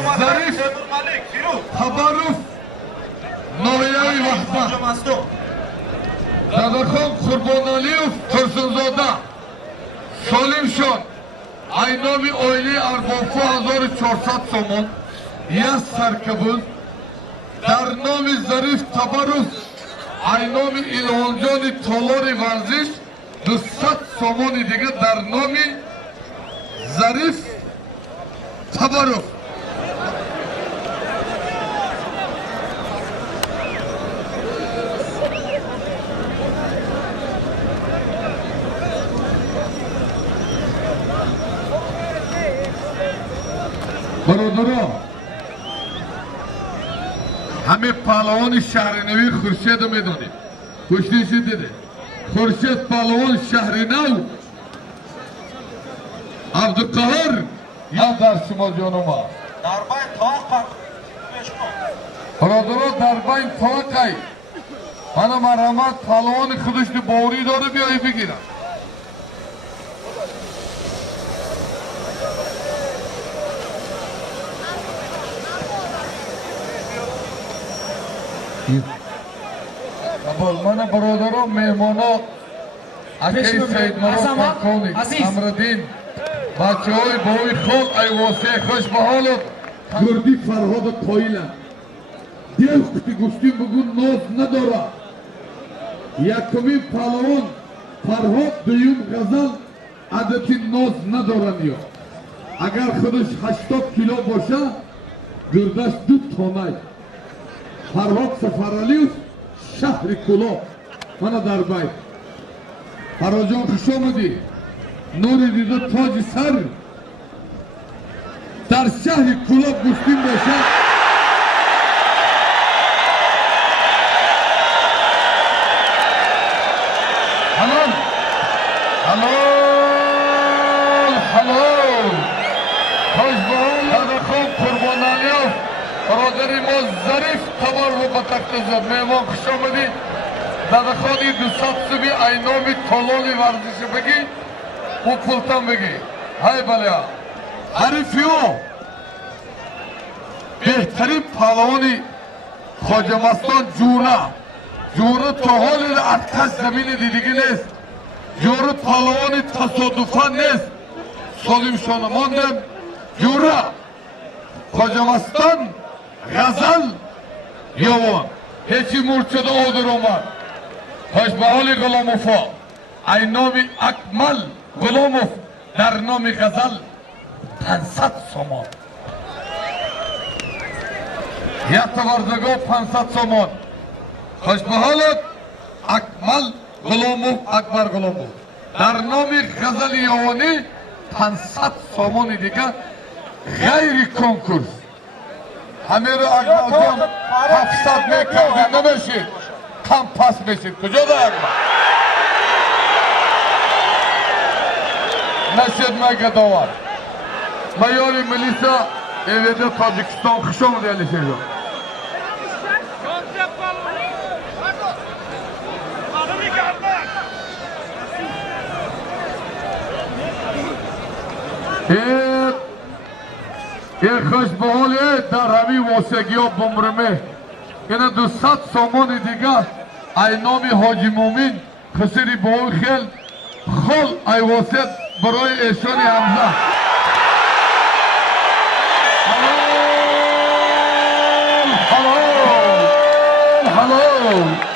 ظریف تبرف نایه وحدت دادرخان قربانالیوف ترسنزاده سالم شد айноми оилаи арбобфу 1400 сомон як саркабуз дар номи Зариф Табаруф айноми Илҳонҷони Толори варзиш 200 сомони дига дар номи Зариф Табаруф برادران همه پهلوان شهرنوی خورشید رو میدونید کشتیش دیده خورشید پهلوان شهرنو عبدالقهار یا در شما جانم ها برادران در بین طاقه من مرحمت پهلوان خودش باوری داره بیایی بگیرم من برادران مهمانا اکی سید مراد فرکانی امردین بچه های باوی خود ایواسه خوش به حالت گردی فرهاد قایلن دیو کتی گوشتیم بگون ناز نداره یکمین پهلوان فرهاد دویم غزل عادتی ناز ندارن یا اگر خودش 80 کیلو باشه گردش 2 تانه فرهاد سفرالیوس شهر کلاه من در بیت فرهاد جان خوش آمدی نوری دیده تاج سر در شهر کلاه گوشتیم باشه حلال حلال حلال خوش به حال خوب قربانالیوف برادری ما ظریف تبار رو به تخت زد مهمان خوش آمدید دادخانی 200 سوی اینامی طالان ورزش بگی و پلتن بگی های بله حریفیو بهترین پهلوانی خواجه مستان جوره تا حال ارتش زمین دیدگی نیست جوره پهلوانی تصادفا نیست سالم شانه ماندم جوره خواجه مستان غزل یوان هیچی مرچده آدر آمد خوش به حال غلاموفا ای نامی اکمل غلاموف در نام غزل 500 سومان یک تورزگاه 500 سومان خوش به حالت اکمل غلاموف اکبر غلاموف در نام غزل یوانی 500 سومان دیگه غیر کنکورس همه رو اکبر جان 700 میکردی نمیشید کم پس میشید کجا ده اکبر نشید مگه داور میاری ملیسا ایویده تاجیکستان خوش آمده علی شیرجان این خوش به حال در همین واسگی ها بمرمه اینه 200 سامان دیگه ای نام حاجی مومین خسری باوی خیل خال ای واسط برای ایشان حمزه حلال حلال حلال